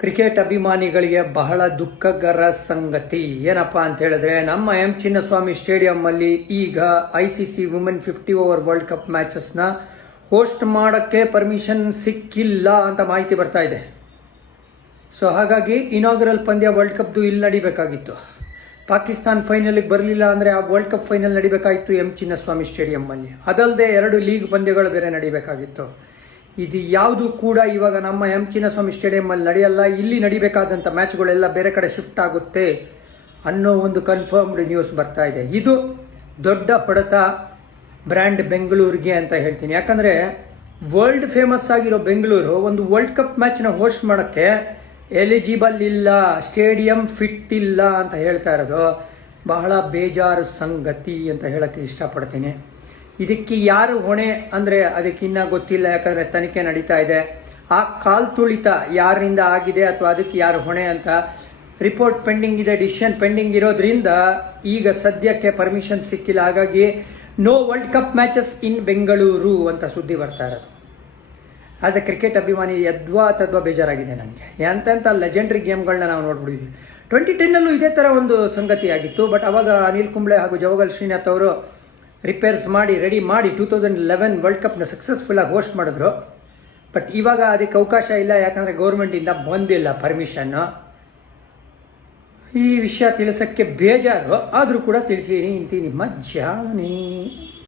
Cricket ಅಭಿಮಾನಿಗಳಿಗೆ ಬಹಳ ದುಃಖಕರ ಸಂಗತಿ ಏನಪ್ಪಾ ಅಂತ ಹೇಳಿದ್ರೆ ನಮ್ಮ ಎಂ ಚಿನ್ನಸ್ವಾಮಿ ಸ್ಟೇಡಿಯಂ ಅಲ್ಲಿ ಈಗ ICC women 50 over world cup matches ನ ಹೋಸ್ಟ್ ಮಾಡಕ್ಕೆ ಪರ್ಮಿಷನ್ ಸಿಕ್ಕಿಲ್ಲ ಅಂತ ಮಾಹಿತಿ ಬರ್ತಾ ಇದೆ. ಸೊ ಹಾಗಾಗಿ ಇನಾಗ್ರಲ್ ಪಂದ್ಯ ವರ್ಲ್ಡ್ ಕಪ್ದು ಇಲ್ಲಿ ನಡಿಬೇಕಾಗಿತ್ತು. ಪಾಕಿಸ್ತಾನ್ ಫೈನಲ್ಗೆ ಬರಲಿಲ್ಲ ಅಂದರೆ ಆ ವರ್ಲ್ಡ್ ಕಪ್ ಫೈನಲ್ ನಡಿಬೇಕಾಗಿತ್ತು ಎಂ ಚಿನ್ನಸ್ವಾಮಿ ಸ್ಟೇಡಿಯಂ ಅಲ್ಲಿ. ಅದಲ್ಲದೆ 2 ಲೀಗ್ ಪಂದ್ಯಗಳು ಬೇರೆ ನಡಿಬೇಕಾಗಿತ್ತು. ಇದು ಯಾವುದು ಕೂಡ ಇವಾಗ ನಮ್ಮ ಎಂ ಚಿನ್ನಸ್ವಾಮಿ ಸ್ಟೇಡಿಯಂ ಅಲ್ಲಿ ನಡೆಯಲ್ಲ. ಇಲ್ಲಿ ನಡಿಬೇಕಾದಂಥ ಮ್ಯಾಚ್ಗಳೆಲ್ಲ ಬೇರೆ ಕಡೆ ಶಿಫ್ಟ್ ಆಗುತ್ತೆ ಅನ್ನೋ ಒಂದು ಕನ್ಫರ್ಮ್ಡ್ ನ್ಯೂಸ್ ಬರ್ತಾ ಇದೆ. ಇದು ದೊಡ್ಡ ಹೊಡೆತ ಬ್ರ್ಯಾಂಡ್ ಬೆಂಗಳೂರಿಗೆ ಅಂತ ಹೇಳ್ತೀನಿ. ಯಾಕಂದರೆ ವರ್ಲ್ಡ್ ಫೇಮಸ್ ಆಗಿರೋ ಬೆಂಗಳೂರು ಒಂದು ವರ್ಲ್ಡ್ ಕಪ್ ಮ್ಯಾಚ್ನ ಹೋಸ್ಟ್ ಮಾಡೋಕ್ಕೆ ಎಲಿಜಿಬಲ್ ಇಲ್ಲ, ಸ್ಟೇಡಿಯಂ ಫಿಟ್ ಇಲ್ಲ ಅಂತ ಹೇಳ್ತಾ ಇರೋದು ಬಹಳ ಬೇಜಾರು ಸಂಗತಿ ಅಂತ ಹೇಳೋಕ್ಕೆ ಇಷ್ಟಪಡ್ತೀನಿ. ಇದಕ್ಕೆ ಯಾರು ಹೊಣೆ ಅಂದರೆ ಅದಕ್ಕಿನ್ನ ಗೊತ್ತಿಲ್ಲ. ಯಾಕಂದರೆ ತನಿಖೆ ನಡೀತಾ ಇದೆ. ಆ ಕಾಲ್ ತುಳಿತ ಯಾರಿಂದ ಆಗಿದೆ ಅಥವಾ ಅದಕ್ಕೆ ಯಾರು ಹೊಣೆ ಅಂತ ರಿಪೋರ್ಟ್ ಪೆಂಡಿಂಗ್ ಇದೆ, ಡಿಸಿಷನ್ ಪೆಂಡಿಂಗ್ ಇರೋದ್ರಿಂದ ಈಗ ಸದ್ಯಕ್ಕೆ ಪರ್ಮಿಷನ್ ಸಿಕ್ಕಿಲ್ಲ. ಹಾಗಾಗಿ ನೋ ವರ್ಲ್ಡ್ ಕಪ್ ಮ್ಯಾಚಸ್ ಇನ್ ಬೆಂಗಳೂರು ಅಂತ ಸುದ್ದಿ ಬರ್ತಾ ಇರೋದು. ಆಸ್ ಎ ಕ್ರಿಕೆಟ್ ಅಭಿಮಾನಿ ಯದ್ವಾ ತದ್ವಾ ಬೇಜಾರಾಗಿದೆ ನನಗೆ. ಎಂತೆಂಥ ಲೆಜೆಂಡ್ರಿ ಗೇಮ್ಗಳನ್ನ ನಾವು ನೋಡ್ಬಿಟ್ಟಿದ್ವಿ. 2010 ಇದೇ ಥರ ಒಂದು ಸಂಗತಿ ಆಗಿತ್ತು. ಬಟ್ ಅವಾಗ ಅನಿಲ್ ಕುಂಬ್ಳೆ ಹಾಗೂ ಜವಗಲ್ ಶ್ರೀನಾಥ್ ಅವರು ರಿಪೇರ್ಸ್ ಮಾಡಿ ರೆಡಿ ಮಾಡಿ 2011 ವರ್ಲ್ಡ್ ಕಪ್ನ ಸಕ್ಸಸ್ಫುಲ್ಲಾಗಿ ಹೋಸ್ಟ್ ಮಾಡಿದ್ರು. ಬಟ್ ಇವಾಗ ಅದಕ್ಕೆ ಅವಕಾಶ ಇಲ್ಲ, ಯಾಕಂದರೆ ಗೌರ್ಮೆಂಟಿಂದ ಬಂದಿಲ್ಲ ಪರ್ಮಿಷನ್ನು. ಈ ವಿಷಯ ತಿಳಿಸೋಕ್ಕೆ ಬೇಜಾರು, ಆದರೂ ಕೂಡ ತಿಳಿಸಿ ನಿಮ್ಮ ಜಾನಿ.